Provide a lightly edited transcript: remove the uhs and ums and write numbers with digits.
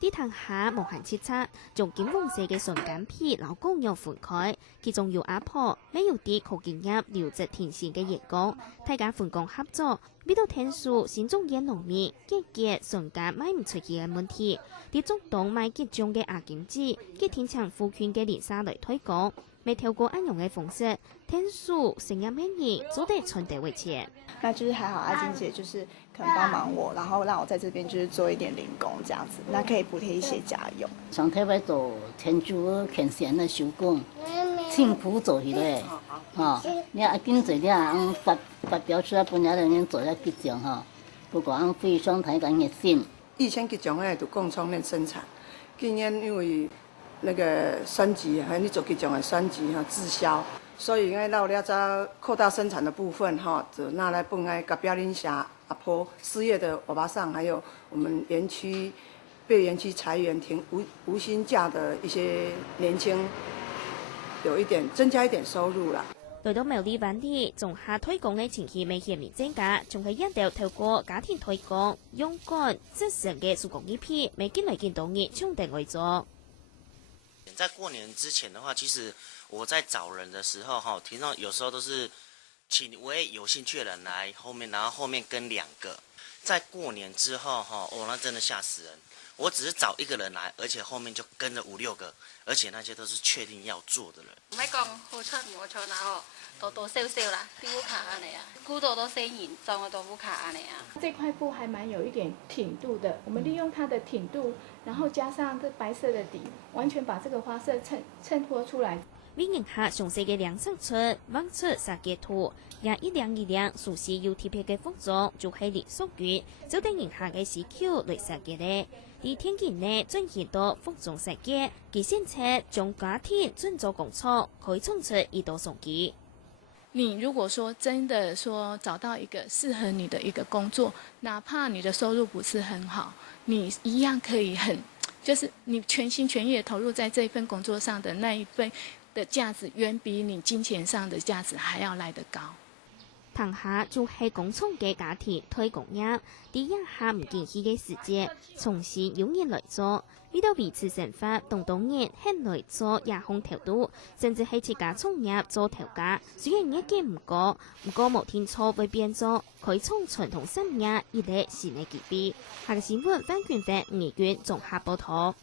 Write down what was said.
啲堂下無限切測，將檢豐社嘅純乾皮老公又分開，其中有阿婆，沒有啲靠經驗留職田線嘅員工，大家分工合作，俾到天數先種嘢農民，解決純乾賣唔出去嘅問題，啲主動賣結種嘅阿金子，佢天長富權嘅連鎖來推廣，未透過安樣嘅方式，天數成日每年做得存得為錢。那就是還好，阿金姐就是可能幫忙我，然後讓我在這邊就是做一點零工這樣子，那可以補貼一些家用。上台灣做天主虔誠的手工，辛苦做起來，你阿金姐你發表出來，本來人家做了結獎哈，不管非常睇緊熱心。以前結獎咧就共創鏈生產，今年因為那個升級，還有你做結獎的升級哈滯銷。所以，我到了再擴大生產的部分，哈，就拿來幫我隔壁鄰下阿婆失業的歐巴桑，還有我們園區被園區裁員停無薪假的一些年輕，有一點增加一點收入啦。來到苗栗本地，從下推廣嘅前期未顯面增加，仲係一定透過家庭推廣、勇敢、真誠嘅手工藝品，未見嚟見到嘅衝定為做。在過年之前的話，其實我在找人的時候，哈，平常有時候都是請我有興趣的人來後面，然後後面跟2個。在過年之後，哈，哦，那真的嚇死人。我只是找一個人來，而且後面就跟着5、6個，而且那些都是確定要做的人。唔係講好出我錯那哦，多少少啦，啲烏卡啊你啊，估到都10元，裝個多烏卡啊你啊。這塊布還蠻有一點挺度的，我們利用它的挺度，然後加上這白色的底，完全把這個花色襯托出來。每年下詳細嘅量產出，畫出設計圖，也一兩熟悉要貼片嘅服裝，就係列縮語，就等年下嘅時區嚟設計咧。啲天件呢進行到服裝設計，其先車將家庭轉做工廠，可以創出一道商機。你如果說真的說找到一個適合你的一個工作，哪怕你的收入不是很好，你一樣可以就是你全心全意投入在這份工作上的那一份的價值，遠比你金錢上的價值還要來得高。堂下就係工廠嘅家庭推廣業，第一下唔見佢嘅時節，從事有人來做，呢度彼此生活，動人很來做也空調度，甚至係自家創業做頭家，雖然一件唔過無天初會變做，佢從傳統產業一嚟新嘅結比。下個新聞翻卷5月綜合報道。